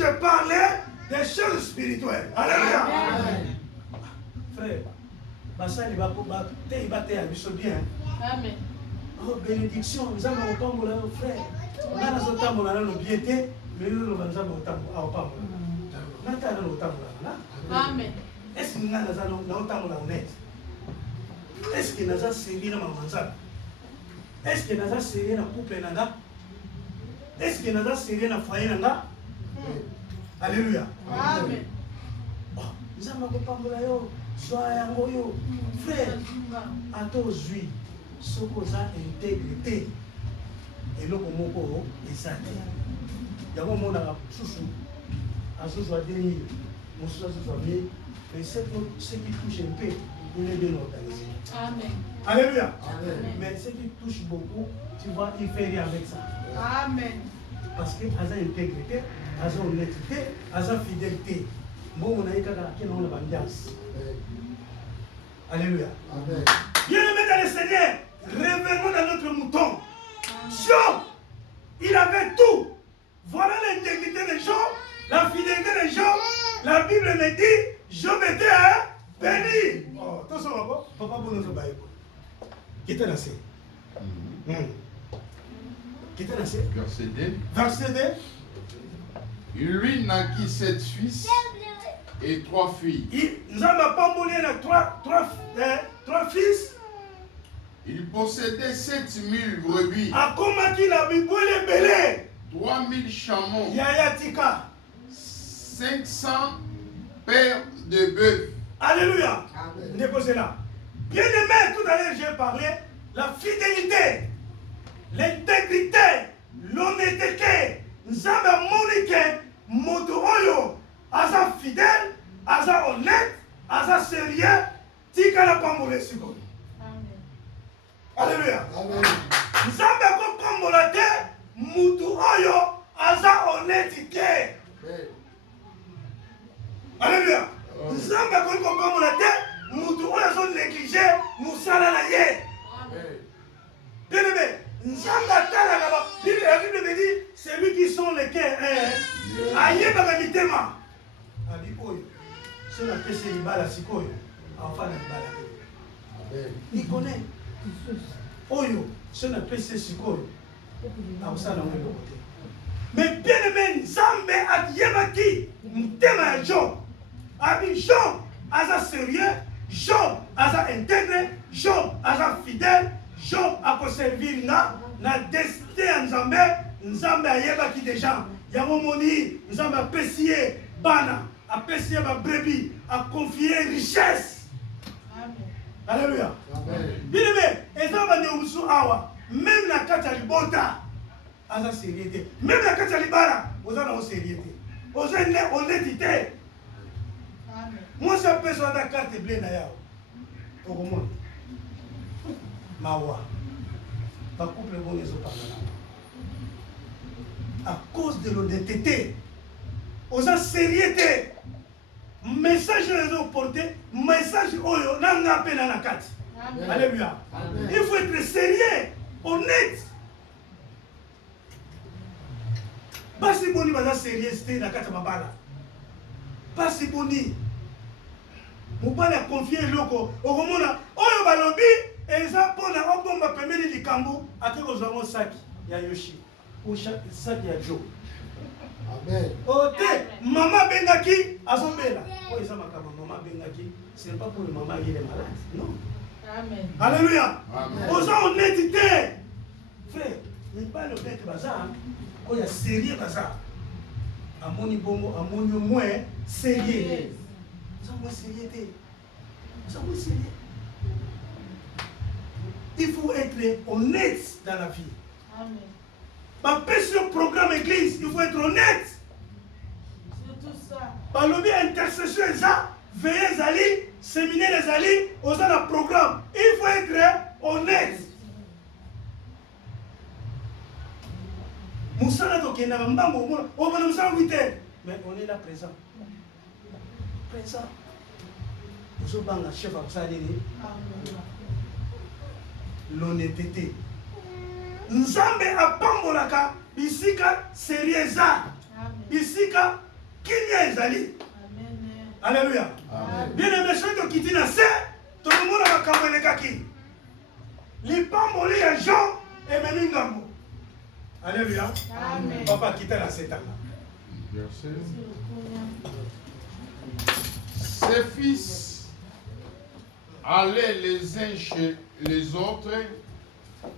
je parlais des choses spirituelles. Alléluia. Frère, basali bate ibate ya biso bien. Amen. Oh, bénédiction, nous avons autambola nos frères. On a nos autambola nos piétés, mais nous nous avons autambola. Nata na autambola là. Amen. Est-ce que nous avons autambola honnête? Est-ce que nous avons servi dans ma manzana? Est-ce que nous avons servi dans couple nanga? Est-ce que nous avons servi dans foyer nanga? Alléluia. Amen. Oh, nous avons autambola yo, soya ngoyo, frère. À toi juif. Ce qu'on a intégrité et le mot est ça. Il y a un moment à Soussou, à Soussou à Denis, mon Soussou à Soussou, mais ce qui touche un peu, il est bien organisé. Amen. Alléluia. Amen. Mais ce qui touche beaucoup, tu vois, il fait rien avec ça. Amen. Parce qu'il y a une intégrité, il y a une honnêteté, il y a une fidélité. Bon, on a eu une ambiance. Alléluia. Amen. Bien-aimés dans le Seigneur, revenons dans notre mouton. Job, il avait tout. Voilà l'intégrité de Job, la fidélité de Job. La Bible me dit, Job était béni. Oh, tout ça, papa, bon, nous sommes qui était lancé. Qui était lancé. Verset 2. Verset 2. Il lui naquit 7 fils et 3 filles. Nous avons pas moulé trois fils. Il possédait 7000 brebis, A comment qu'il a vu les belés. 3000 chameaux, Yaya Tika. 500 paires de bœufs. Alléluia. Amen. Déposez là. Bien aimé, tout à l'heure j'ai parlé, la fidélité, l'intégrité, l'honnêteté. Nous avons moniqué, moto oyo, asa fidèle, asa honnête, asa sérieux, tika la pambole siko. Alléluia. Amen. Nous avons pambole te, moto oyo, asa honnêteté. Alléluia. Nous avons pambole te, moto oyo asa négligé, nous salons la ye. Bien aimé, la Bible me dit, c'est lui qui sont les cœurs. Aïe, baba mitema. Abi oyo. C'est la paix, c'est l'ibala sikoyo. Enfin, l'ibala. Il connaît. Oyo, c'est la paix, c'est sikoyo. Enfin, on est de côté. Mais bien aimé, Nzambe a yemaki, mutema ya Job. Abi Job, asa sérieux, Job, asa intégré, Job, asa fidèle. Job a servir na destin à Nzambe, Nzambe a yebaki déjà. Yango moni, Nzambe a pessié bana, a pessié ma brebis, a confié richesse. Amen. Alléluia. Amen. Bien aimé, Nzambe ne usu awa, même la kata libota, asa sérieuxité. Même la kata libara, osa na sérieuxité. Osa ne honnêteté. Amen. Moi ça peut sur la carte bleue na yao. Au monde. Mawa. Pas couple bon les autres à cause de l'honnêteté, aux sérieuxité, message les ont porté, message oyo n'a pas la carte. Alléluia. Il faut être sérieux, honnête. Pas si boni basa sérieuxité la carte mabala. Pas si boni. Mobala a confié loko. Au moment oyo balobi. Et ça, pour la bombe à permettre les cambous, à qui nous avons sac, il y a Yoshi, ou sac, il y a Joe. Amen. Ok, maman Bengaki, à son bella. Oh, ça m'a dit, maman Bengaki, c'est pas pour le maman qui est malade, non. Amen. Alléluia. Amen. Aux honnêteté. Frère, il n'y a pas le bête bazar, quand il y a sérieux bazar. À mon bongo, à mon moins sérieux. Ça m'a sérieux. Ça m'a sérieux. Il faut être honnête dans la vie. Amen. Par sur programme église, il faut être honnête. C'est tout ça. Par le bien intercession, ça, veillez les alliés, séminaire les alliés, aux autres programme. Il faut être honnête. Moussala Tokena, Mbambo, on va nous en 8 heures. Mais on est là présent. Présent. Nous sommes la chef à Salini. L'honnêteté. Nzambe apambolaka bisika serieza. Bisika kimia ezali. Amen. Alléluia. Amen. Bien aimé, ceux qui disent c'est tout le monde a kamwele kaki. Lipamboli ya Jean et Meningambo. Alléluia. Amen. Papa quitte la Satan. Verset. Ses fils allaient les uns chez les autres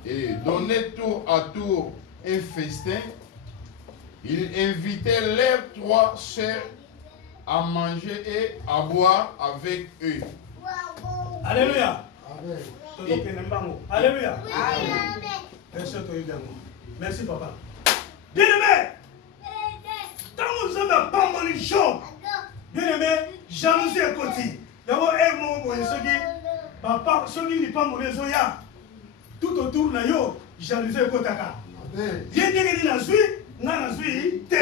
et donnaient tour à tour un festin. Ils invitaient leurs 3 sœurs à manger et à boire avec eux. Alléluia. Amen. Alléluia. Merci papa. Bien aimé. Tant que vous avez pas mal de choses. Bien aimé, jalousie à côté. D'abord, papa, ceux qui ne pas mauvais zoya. Tout autour de yo, jalousie à côté. Amen. Bien dit la suite, na suite,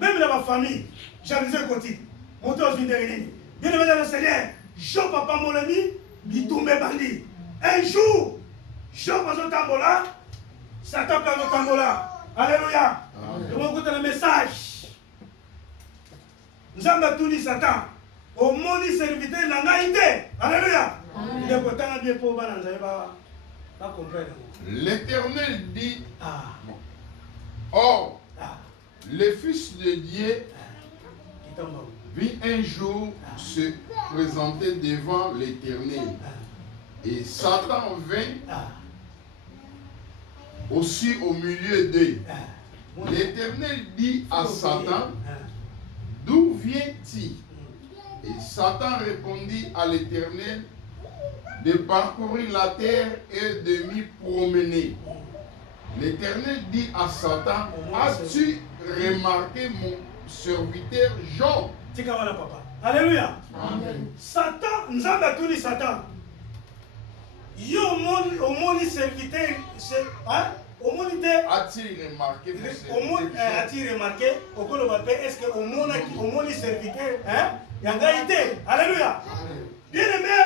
même dans ma famille, jalousie à côté. Moteur suis derrière. Bien aimé dans le Seigneur, Jean papa mon ami, il tombe bandit. Un jour, Jean passe au tambola, Satan passe au tambola. Alléluia. Je vais écouter le message. Nous avons tout dit Satan. Au monde serviteur n'a pas été. Alléluia. Il est content de bien pour vous. Pas comprendre. L'Éternel dit, Ah. or, Ah. le Fils de Dieu Qui tombe. vit un jour se présenter devant l'Éternel. Et Satan vint Ah. aussi au milieu d'eux. Ah. L'Éternel dit à Satan, d'où viens-tu? Et Satan répondit à l'Éternel, de parcourir la terre et de m'y promener. L'Éternel dit à Satan, as-tu remarqué mon serviteur Job? Papa. Alléluia. Amen. Satan, nous avons tout dit Satan. Yo, au monde serviteur, au monde As-tu remarqué mon au monde serviteur a-t-il remarqué, au monde est-ce que au monde serviteur, il y a égalité. Alléluia. Bien aimé,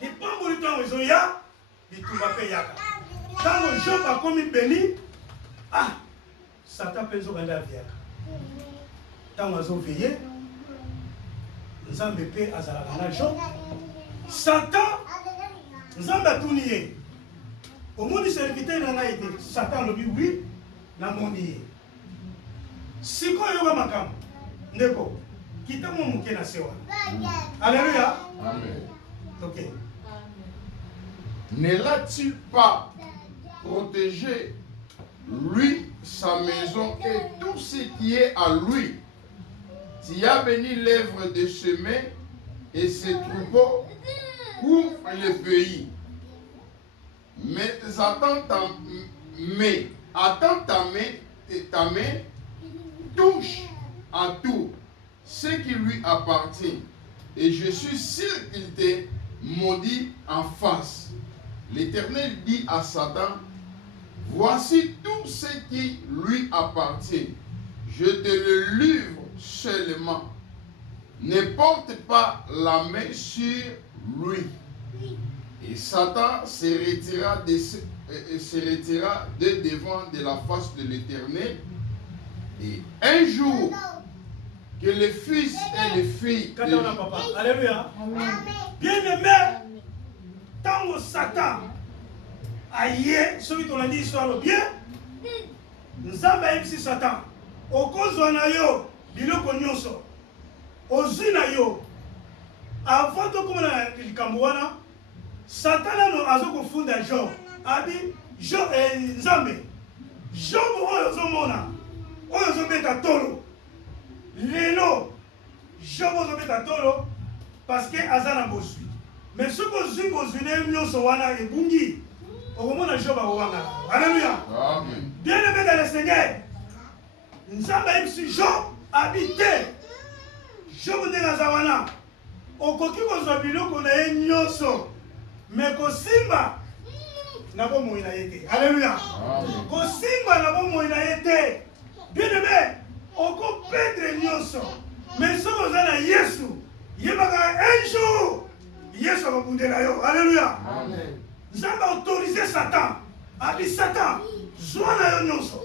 les pambos du temps ils ont ya, les tout va payer yaka. Quand le Job a commis béni, ah, Satan peut nous rendre viaka. Tant nous avons veillé, nous avons payé à Zalakana Job. Satan, nous avons tout nié. Au monde serviteur, il a été. Satan le dit oui, n'a pas nié. Si quoi il y a makam, ndeko, quitte mon mouké na sewa. Alléluia. Amen. Ok. Ne l'as-tu pas protégé, lui, sa maison et tout ce qui est à lui? Tu as béni l'œuvre de ses mains et ses troupeaux couvrent le pays. Mais attends ta main touche à tout ce qui lui appartient. Et je suis sûr qu'il te maudit en face. L'Éternel dit à Satan, voici tout ce qui lui appartient. Je te le livre seulement. Ne porte pas la main sur lui. Et Satan se retira de devant de la face de l'Éternel. Et un jour, que les fils et les filles de... Papa. Alléluia. Amen. Bien aimé, tant que Satan aïe, celui qu'on a dit soit bien, nous avons ici Satan. Au cause de yo, biloko nyonso, au zina yo, avant de commencer le Cambouana, Satan a funda Job. A dit, Job est Nzambe. Job oyo zomona, oyo zobeta tolo. Lelo, Job zobeta tolo parce que azana bosui. Mais ce que zui bosui nyonso wana ebungi, okomona Job awanga. Alléluia. Amen. Bien aimé dans le Seigneur, Nzambe aimsi Job habité. Job ndenga wana. Okoki kozwa biloko na ye nyonso. Mais kosimba na bomoi na yete. Alléluia. Amen. Kosimba na bomoi na yete. Bien aimé, oko perdre nyonso. Mais si vous avez Yesu, yebaka un jour, Yesu va bundela yo. Alléluia. Amen. Nzambe a autorisé Satan. A dit Satan, zwa na yo nyonso.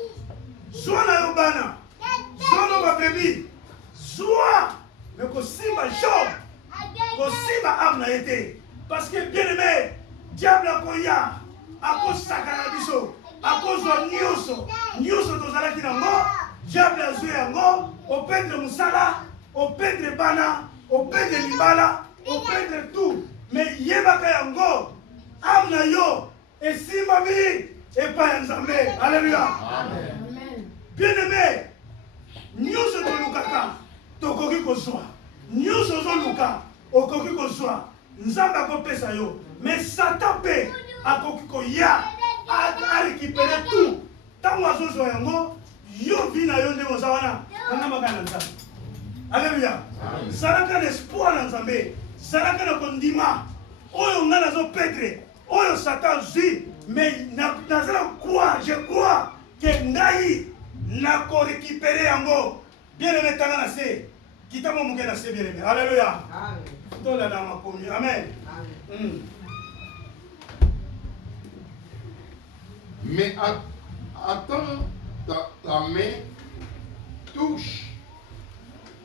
Zwa na yo bana. Zwa na ba baby. na été. Parce que bien aimé, diable a koya, a cause sakana biso, a cause nyonso tozalaki nango, diable a joué yango, au pendre musala, au pendre bana, au pendre libala, au pendre tout. Mais yebaka yango, amna yo, et si mami, et pas nzambe. Alléluia. Amen. Bien aimé, nyonso tolukaka, tokoki kozwa. Nyonso ozoluka, okoki kozwa. Nzambe akopesa yo. Mais Satan pe akoki koya, a récupéré tout. Tango azozwa yango, yo vi na yo nde oza wana, kangamaka na Nzambe. Alléluia. Zalaka l'espoir na Nzambe, zalaka na kondima. Oyo nga nazopedre, oyo Satan zwi, mais nazala croire, je crois que ngai nako récupérer yango. Bien aimé tanga na se, kitamo muke na se bien aimé. Alléluia. Amen. Tola na makomi. Amen. Amen. Mais attends, ta main touche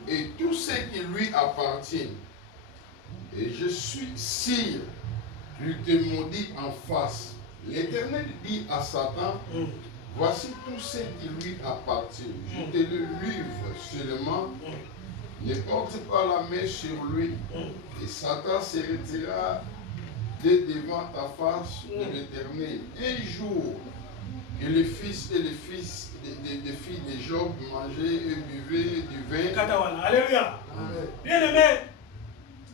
et tout ce qui lui appartient. Et je suis sûr qu'il te maudit en face. L'Éternel dit à Satan, voici tout ce qui lui appartient. Je te le livre seulement. Ne porte pas la main sur lui. Et Satan se retirera de devant ta face de l'Éternel. Un jour, que les fils et les fils des filles de Job mangeaient et buvaient du vin. Alléluia. Bien aimé.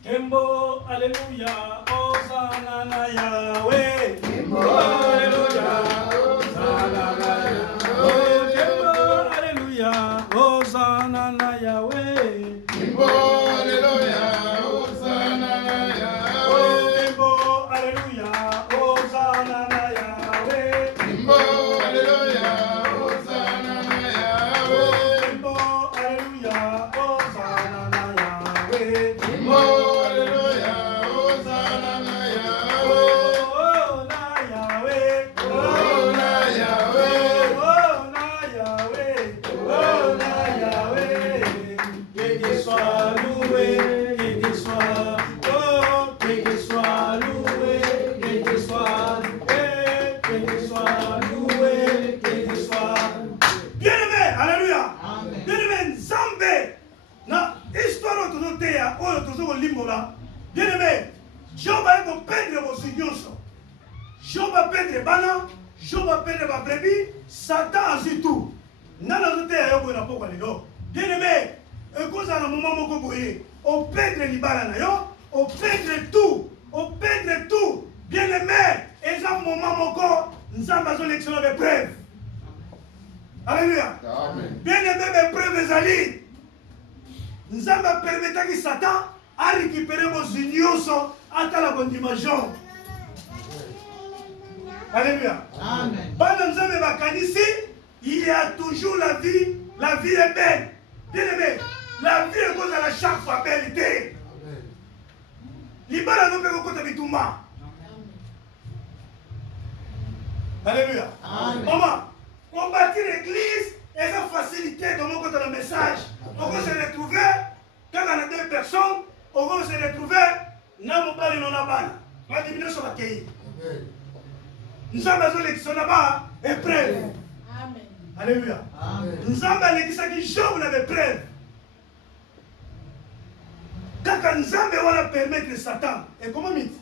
Kembo, Alléluia. Hosanna na Yahweh. Kembo, Alléluia. Hosanna na Yahweh. Kembo, Alléluia. Hosanna na Yahweh. Kembo, Alléluia. Hosanna na Yahweh. Kembo, Alléluia. Hosanna na Yahweh. Kembo, Alléluia. Hosanna na Yahweh. Kembo, Alléluia. Hosanna na Yahweh. Kembo. Bien aimé, Job a perdre vos unions. Job a perdre bana, Job a perdre ma brebis, Satan a dit tout. Nana zote ya yoko na poko lelo. Bien aimé, ekoza na moment moko boye, o perdre libala na yo, o perdre tout. Bien aimé, eza moment moko, nzamba zo lectionner des preuves. Alléluia. Amen. Bien aimé, mes preuves ezali. Nzamba permetaki Satan à récupérer vos unions à la condimation. Alléluia. Amen. Il y a toujours la vie est belle. Bien aimé, la vie est cause à la chaque fois belle. Libala no peko kota bitumba. Alléluia. Maman, combattre l'église est une facilité dans mon côté de message. On peut se retrouver quand on a deux personnes. On va se retrouver na mobali non abana. Va diminuer sur la kei. Nous sommes dans l'élection là-bas épreuve. Amen. Alléluia. Nous sommes dans l'église qui Job l'avait preuve. Quand nous sommes permettre Satan et comment dit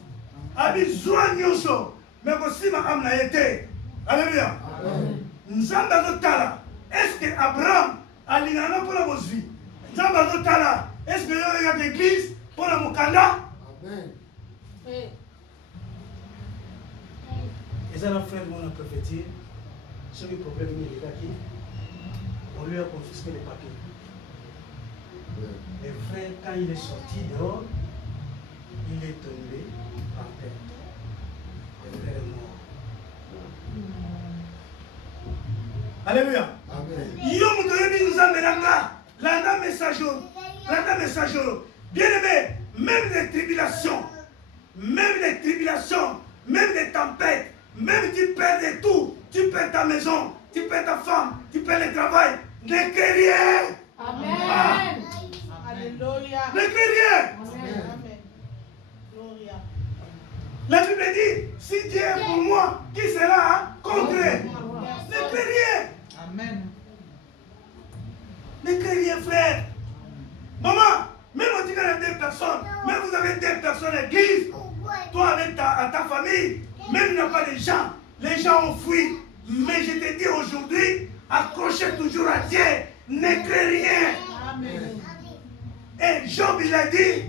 a besoin nyoso mais aussi ma âme n'a été. Alléluia. Nous sommes dans notre tala. Est-ce que Abraham a l'ingana pour la vie? Nous sommes dans notre tala. Est-ce que il y a une église pour la Mukanda? Amen. Et ça, la frère, on a prophétisé. Ce qui est problème, il est qui on lui a confisqué les papiers. Le frère, quand il est sorti dehors, il est tombé par terre. Le frère est mort. Alléluia. Amen. Landa message. Bien aimé, même les tribulations, même les tempêtes, même tu perds de tout, tu perds ta maison, tu perds ta femme, tu perds le travail, ne crée rien. Amen. Alléluia. Ne crée rien. Amen. Gloria. pour moi, qui sera contre eux? Ne crée rien. Amen. Ne crée rien, frère. Maman, même on dit qu'il y a 2 personnes, même vous avez 2 personnes à l'église, toi avec ta famille, même il n'y a pas de gens, les gens ont fui. Mais je te dis aujourd'hui, accrochez toujours à Dieu, ne crée rien. Amen. Et Job, il a dit,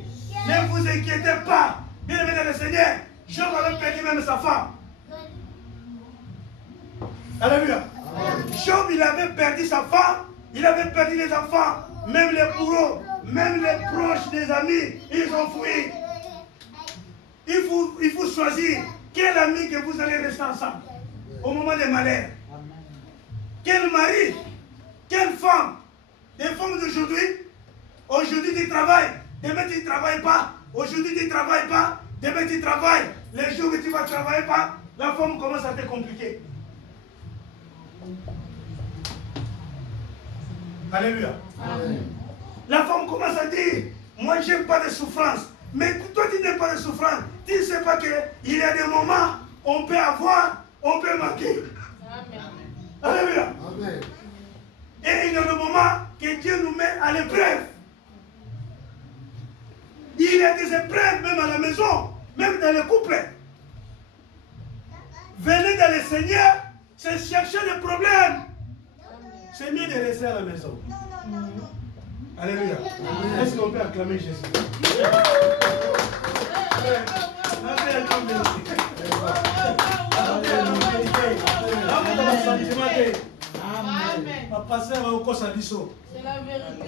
ne vous inquiétez pas, bien aimé dans le Seigneur, Job avait perdu même sa femme. Alléluia. Job, il avait perdu sa femme, il avait perdu les enfants, même les bourreaux, même les proches des amis, ils ont fui. Il faut choisir quel ami que vous allez rester ensemble au moment des malheurs. Quel mari, quelle femme. Les femmes d'aujourd'hui, aujourd'hui tu travailles, demain tu ne travailles pas, aujourd'hui tu ne travailles pas, demain tu travailles. Les jours que tu ne vas travailler pas, la femme commence à te compliquer. Alléluia. Amen. La femme commence à dire, moi je n'aime pas de souffrance. Mais toi tu n'aimes pas de souffrance. Tu ne sais pas qu'il y a des moments, on peut avoir, on peut manquer. Alléluia. Amen. Et il y a des moments que Dieu nous met à l'épreuve. Il y a des épreuves même à la maison, même dans le couple. Venez dans le Seigneur, c'est chercher des problèmes. C'est mieux de rester à la maison. Alléluia. Est-ce qu'on peut acclamer Jésus? C'est la vérité.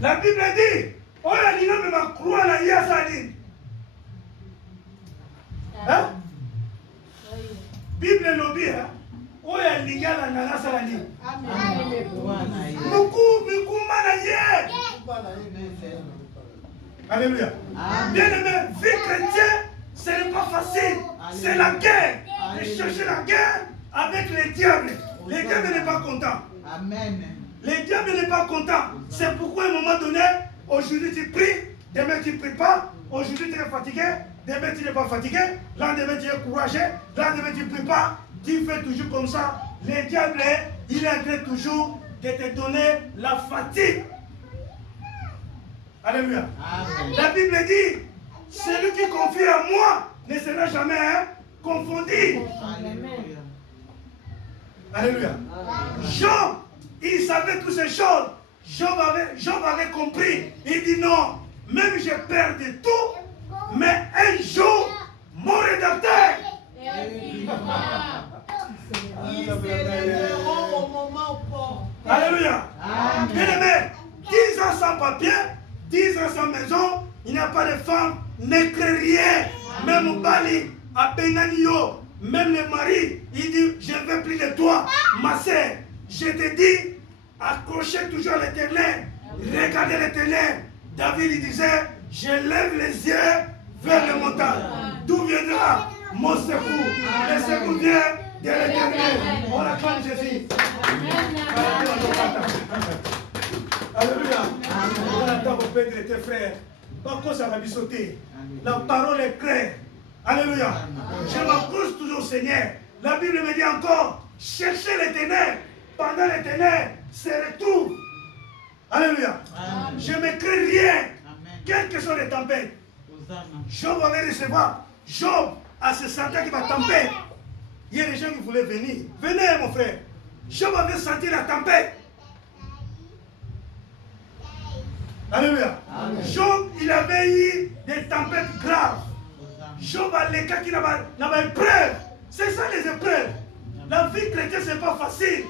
La Bible dit, oh la Lina me ma croix la Yazali. Hein? Bible lobby, hein? Oh la Liga la Nagasa la Lina. Mukuma la Ye. Alléluia. Bien aimé, vie chrétienne, ce n'est pas facile. C'est la guerre. De chercher la guerre avec les diables. Les diables n'est pas content. Amen. Les diables n'est pas content. C'est pourquoi à un moment donné, aujourd'hui tu pries, demain tu ne pries pas. Aujourd'hui tu es fatigué, demain tu n'es pas fatigué. Lendemain tu es courageux, lendemain tu ne pries pas. Tu fais toujours comme ça. Les diables, il est en train toujours de te donner la fatigue. Alléluia. Amen. La Bible dit, celui qui confie à moi ne sera jamais confondu. Alléluia. Alléluia. Job, il savait toutes ces choses. Job avait compris. Il dit non, même je perds de tout, mais un jour, mon rédacteur. Ils se lèveront au moment opportun. Alléluia. Amen. Bien aimé, 10 ans sans papier, 10 ans sans maison, il n'y a pas de femme, ne crée rien. Même au Bali, à Benanio, même le mari, il dit, je ne veux plus de toi, ma sœur. Je te dis, accrochez toujours à l'éternel, regardez l'éternel. David il disait, je lève les yeux vers les montagnes. D'où viendra mon secours? Le secours vient de l'éternel. On acclame Jésus. Alléluia. On attend vos pères et tes frères. Par contre, ça va lui sauter. La parole est claire. Alléluia. Je m'accroche toujours au Seigneur. La Bible me dit encore, cherchez l'éternel. Pendant l'éternel, se retrouve. Alléluia. Amen. Je ne crée rien. Amen. Quelles que soient les tempêtes. Hosanna. Job avait recevoir. Job a se sentir qu'il va tempête. Il y a des gens qui voulaient venir. Venez, mon frère. Job avait senti la tempête. Alléluia. Amen. Job, il avait eu des tempêtes graves. Hosanna. Job a les cas qui n'ont pas épreuve. C'est ça les épreuves. La vie chrétienne, ce n'est pas facile.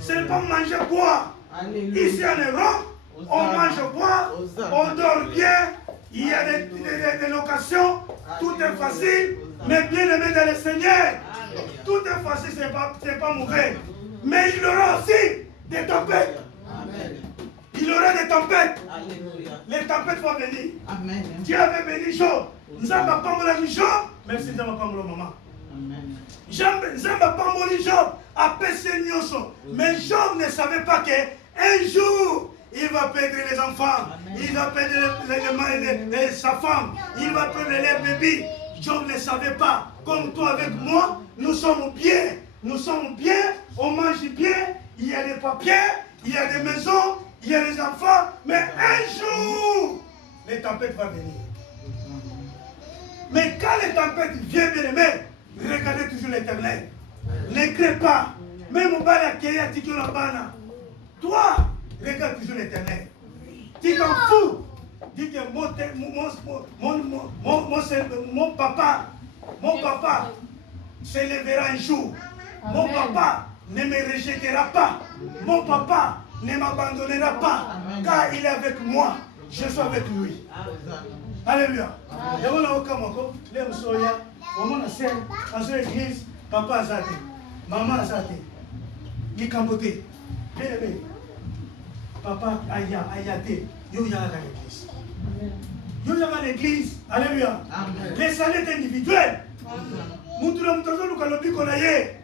Ce n'est pas manger, boire. Alléluia. Ici en Europe, on mange, boire, on dort bien. Il y a des locations. Tout est facile. Mais bien aimé dans le Seigneur, tout est facile, ce n'est pas mauvais. Mais il y aura aussi des tempêtes. Amen. Il y aura des tempêtes. Alléluia. Les tempêtes vont venir. Amen. Dieu avait béni Job. Nzamba pas mon Job, même si Nzamba pas mon maman. Amen. Nzamba pas mon Job, a péché Nyonso. Mais Job ne savait pas qu'un jour, il va perdre les enfants, il va perdre sa femme, il va perdre les bébés. Job ne savait pas, comme toi avec moi, nous sommes bien, on mange bien, il y a des papiers, il y a des maisons, il y a des enfants, mais un jour, les tempêtes vont venir. Mais quand les tempêtes viennent, bien aimé, regardez toujours l'Éternel. Ne crée pas. Même au bas de la Tikio-Lambana. Toi, regarde toujours l'Éternel. Tu t'en fous. Dis que mon papa se lèvera un jour. Mon papa ne me rejettera pas. Mon papa ne m'abandonnera pas. Car il est avec moi. Je suis avec lui. Alléluia. Et on a aucun mot. Les Msoya, on a scène, en l'église, papa a zaté, maman a zaté, il camboté. Bien aimé. Papa a yaté, yo y'a l'église. Yo y'a l'église. Alléluia. Les salaires individuels. Moutoula Moutazo Lukalobi Konaye.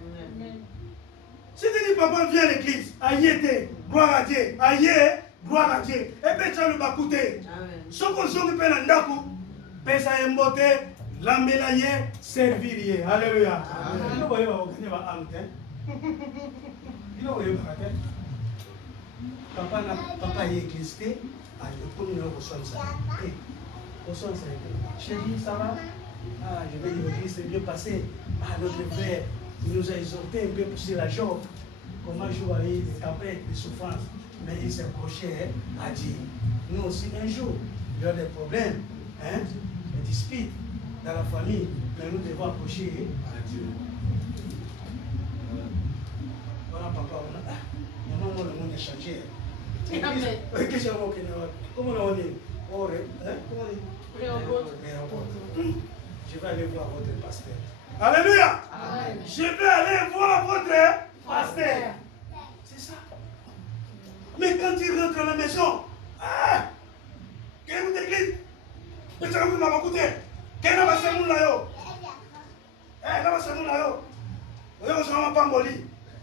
Si tu dis papa vient à l'église, aïe, gloire à Dieu, aïe, gloire à Dieu. Et puis tu as le bakouté. Ce qu'on s'en peut faire dans pesa embote, l'ambelaye, servirier. Alléluia. Vous voyez, vous voyez, papa est éclisté, pour nous, on sonne ça. On sonne ça. Chérie, ça va? Ah, je vais dire, l'église s'est bien passé. Ah, notre frère, il nous a exhorté un peu sur la job. Comment jouer des tempêtes, des souffrances. Mais il s'est approché à Dieu. Nous aussi, un jour, il y a des problèmes, des disputes dans la famille, mais nous devons approcher à Dieu. Voilà, papa, maman, le monde est changé. Comment on dit? Je vais aller voir votre pasteur. Alléluia! Je vais aller voir votre pasteur. C'est ça. Mais quand il rentre à la maison, quelle est l'église? Mais ça vous m'a écouté. Quel est le monde là-haut? Là-bas, c'est nous là-haut. Vous avez besoin de pamboli.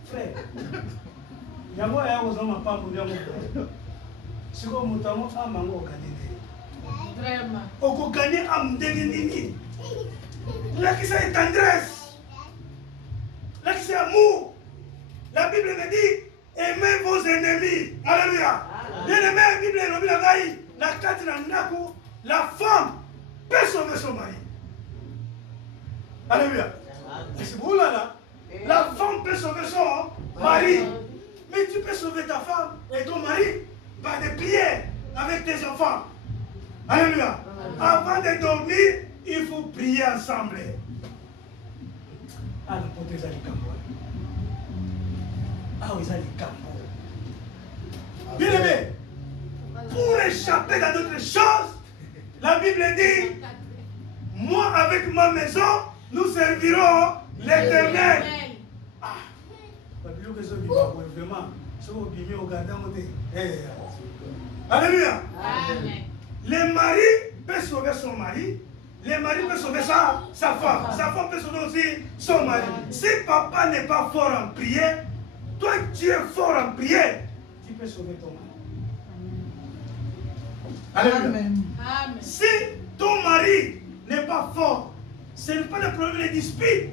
Frère, il y a besoin de pamboli. Si vous avez besoin de mango, vraiment. Vous gagnez à m'déniner. Là qui c'est tendresse. Là qui c'est amour. La Bible me dit, aimez vos ennemis. Alléluia. Bien-aimé, la Bible me dit, la femme peut sauver son mari. Alléluia. C'est pour là. La femme peut sauver son mari. Mais tu peux sauver ta femme et ton mari par des prières avec tes enfants. Alléluia. Avant de dormir, il faut prier ensemble. Ah, le pote, ils ont du cambo. Ah, ils ont du cambo. Bien aimé, pour échapper dans d'autres choses, la Bible dit, moi avec ma maison, nous servirons l'Éternel. Ah, alléluia. Amen. Le mari peut sauver son mari. Le mari peut sauver sa femme. Sa femme peut sauver aussi son mari. Si papa n'est pas fort en prière, toi tu es fort en prière, tu peux sauver ton mari. Alléluia. Amen. Si ton mari n'est pas fort, ce n'est pas le problème des disputes.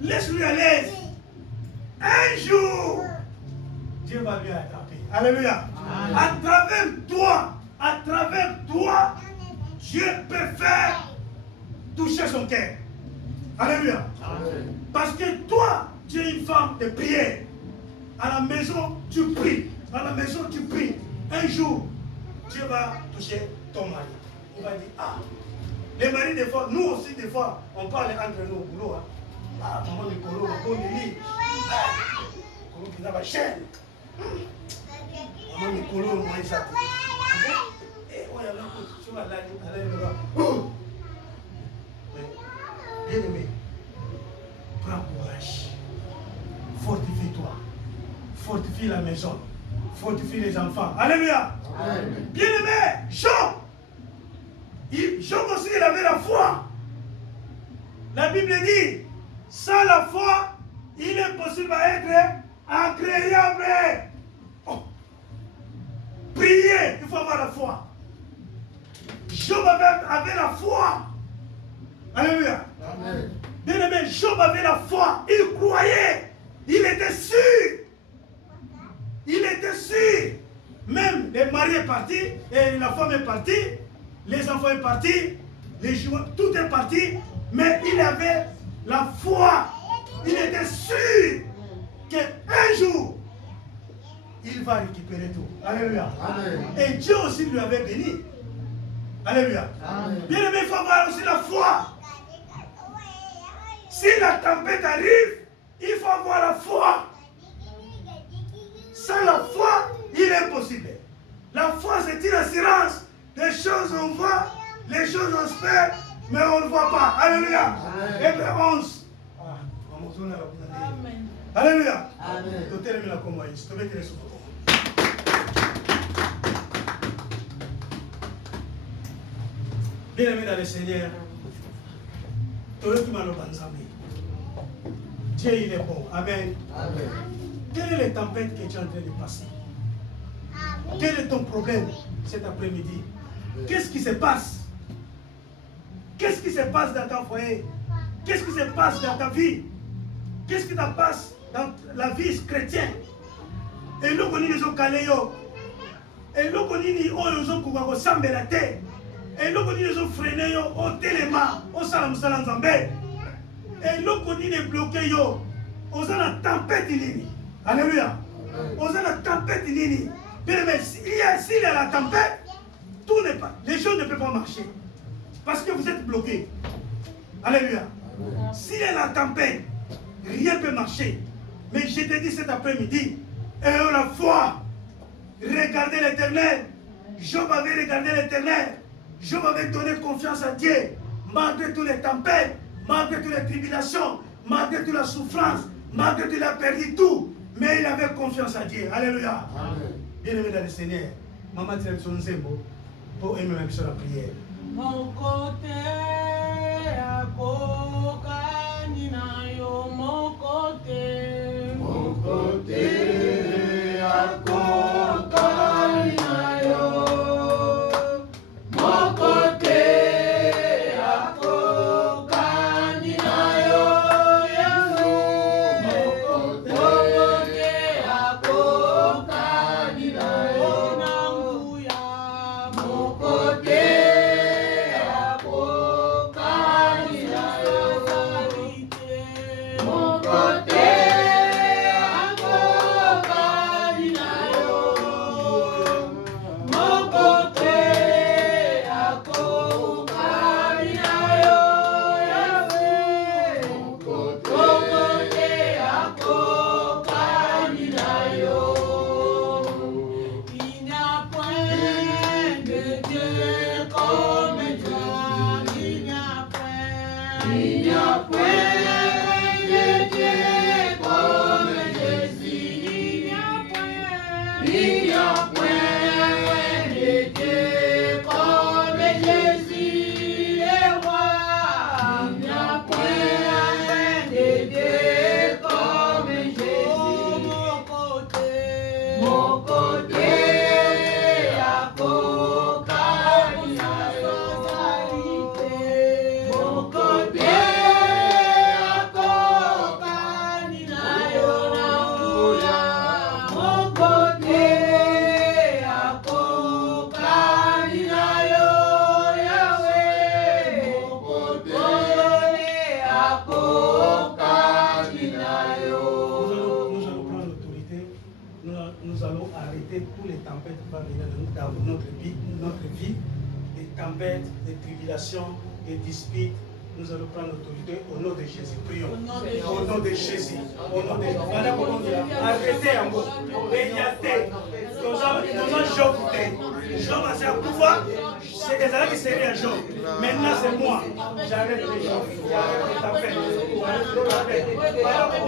Laisse-lui à l'aise. Un jour, Dieu va lui attraper. Alléluia. Amen. À travers toi, Dieu peut faire toucher son cœur. Alléluia. Amen. Parce que toi, tu es une femme de prière. À la maison, tu pries. À la maison, tu pries. Un jour, Dieu va toucher ton mari. Il va dire, ah, les maris, des fois, nous aussi, des fois, on parle entre nous au boulot. Ah, maman, le colo, le lit. Le colo qui n'a pas chaîne. Maman, le colo, le maïs. Bien aimé, prends courage, fortifie-toi, fortifie la maison, fortifie les enfants. Alléluia. Bien aimé, Job aussi il avait la foi. La Bible dit, sans la foi, il est possible à être agréable. Oh. Prier, il faut avoir la foi. Job avait la foi. Alléluia. Bien aimé, Job avait la foi. Il croyait. Il était sûr. Il était sûr. Même les maris sont partis, et la femme est partie, les enfants sont partis, les joueurs, tout est parti. Mais il avait la foi. Il était sûr qu'un jour, il va récupérer tout. Alléluia. Amen. Et Dieu aussi lui avait béni. Alléluia. Amen. Bien aimé, il faut avoir aussi la foi. Si la tempête arrive, il faut avoir la foi. Sans la foi, il est impossible. La foi, c'est une assurance. Les choses on voit, les choses on espère, mais on ne voit pas. Alléluia. Hébreux 11. Amen. Alléluia. Amen. Bien-aimé dans le Seigneur, Dieu il est bon. Amen. Amen. Quelle est la tempête que tu es en train de passer? Quel est ton problème cet après-midi? Qu'est-ce qui se passe? Qu'est-ce qui se passe dans ton foyer? Qu'est-ce qui se passe dans ta vie? Qu'est-ce qui se passe dans la vie chrétienne? Et nous connaissons les Kaléo. Et nous connaissons les Sambelate. Et nous connaissons les freinés au téléma, au salam salam zambé. Et nous connaissons les bloqués aux la tempête nini. Alléluia. Aux la tempête nini. Mais s'il y a la tempête, tout n'est pas. Les choses ne peuvent pas marcher. Parce que vous êtes bloqués. Alléluia. S'il y a la tempête, rien ne peut marcher. Mais je te dis cet après-midi, ayons la foi. Regardez l'Éternel. Job avait regardé l'Éternel. Job avait donné confiance à Dieu. Malgré toutes les tempêtes, malgré toutes les tribulations, malgré toute la souffrance, malgré qu'il a perdu tout. Mais il avait confiance à Dieu. Alléluia. Amen. Bien-aimé dans le Seigneur, maman tire son zembo pour aimer ma mission la prière. Mon côté à coca ninayo, mon côté à coca ninayo, mon côté à coca ninayo, mon côté à coca ninayo, mon côté. Nous allons arrêter toutes les tempêtes qui vont venir dans notre vie, des tempêtes, des tribulations, des disputes. Nous allons prendre l'autorité au nom de Jésus. Prions. Au nom de Jésus. Au nom de Jésus. Arrêtez en vous. Regardez. Nous avons Job. Job a un pouvoir. C'est des années qui seraient à Job. Maintenant c'est moi. J'arrête les gens. J'arrête les tempêtes. J'arrête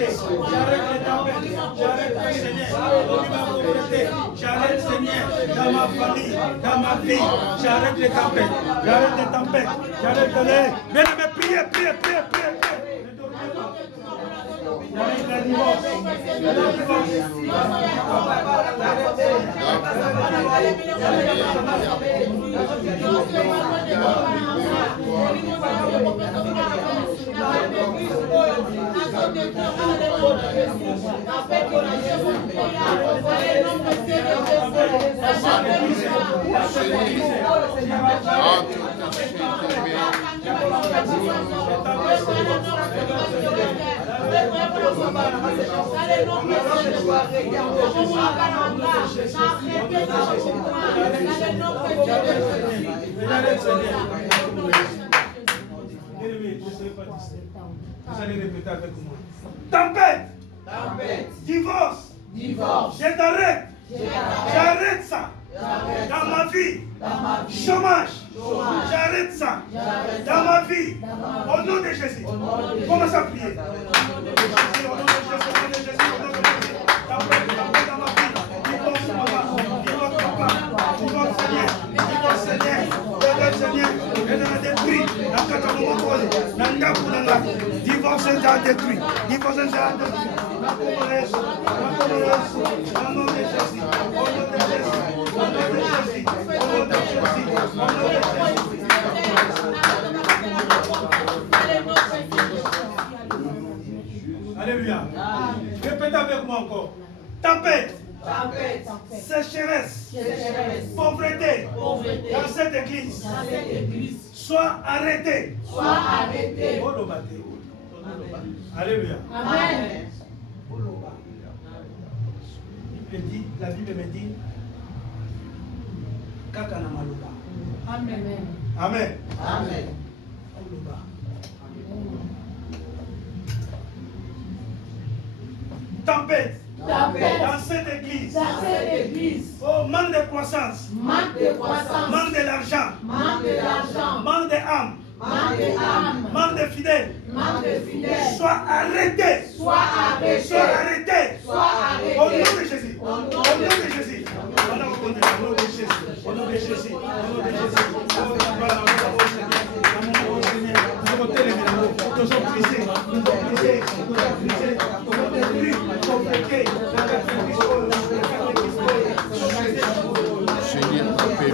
les J'arrête les tempêtes. J'arrête, Seigneur, ma pauvreté. J'arrête, Seigneur, dans ma famille, dans ma vie. J'arrête les tempêtes. J'arrête les tempêtes. J'arrête les... Bien-aimés, priez. J'arrête la divorce. Vous allez répéter avec moi. Tempête. Divorce. Je t'arrête. J'arrête ça. Dans ma vie. Chômage. J'arrête ça. Dans ma vie. Au nom de Jésus. Commence à prier. Au nom de Jésus. Au nom de Jésus. Tempête dans ma vie. Divorce papa. Divorce papa. Divorce Seigneur. Divorce Seigneur. Elle a détruit. Divorce a détruit. Divorce a détruit. Au nom de Jésus. Au nom de Jésus. Au nom de Jésus. Au nom de Jésus. Au nom de Jésus. Alléluia. Répétez avec moi encore. Tempête. Sécheresse. Pauvreté. Dans cette église. Sois arrêté. Alléluia. Amen. La Bible me dit Kaka na maloba. Amen. Amen. Amen. Tempête. Tempête. Dans cette église. Dans cette église. Oh, manque de croissance. Manque de croissance. Manque de l'argent. Manque de l'argent. Manque d'âme. Manque d'âme. Manque de fidèles. Manque de fidèles. Sois arrêté. Sois arrêté. Sois arrêté. Sois arrêté. Au nom de Jésus. Au nom Au nom de Jésus. Au nom de Jésus. Au nom de Jésus. Au nom de Jésus. Seigneur, ta paix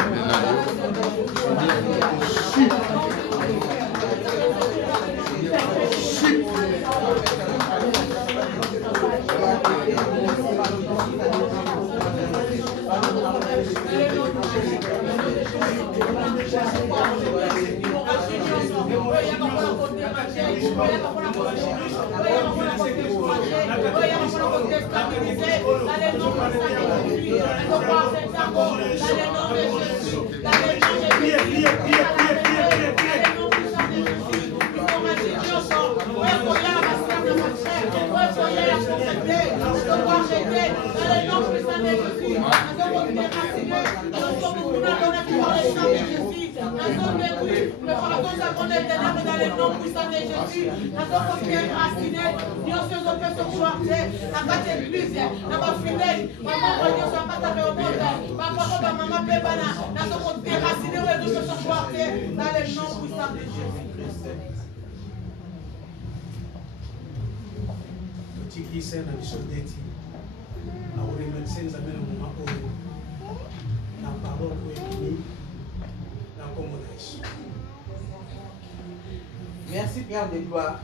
Merci Père de gloire,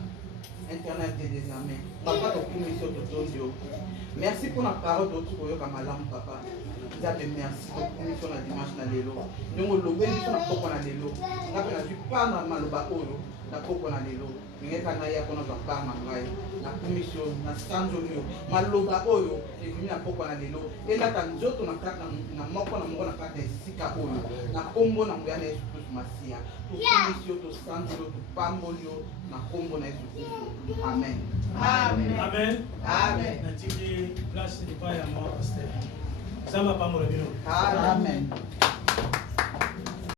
Internet des amis. Papa, merci pour la parole de Toyo Kamalam, papa. Merci pour la mission la dimanche na lelo. Nous avons levé mission na poko na lelo. Nous avons pas na maloba oyo na poko na lelo. Nous avons na ya kono za pa mangai. La commission na sanzo yo. Maloba oyo e vini na poko na lelo. Et là ta nzoto na kata na moko na kata sika oyo. Na kombo na muyana Yesu Kristo Masia. Tu commission to sanzo to pambolio na kombo na Yesu Kristo. Amen. Amen. Amen. Amen. Natiki place de pas à moi pasteur. Zama pa mo rabino. Amen.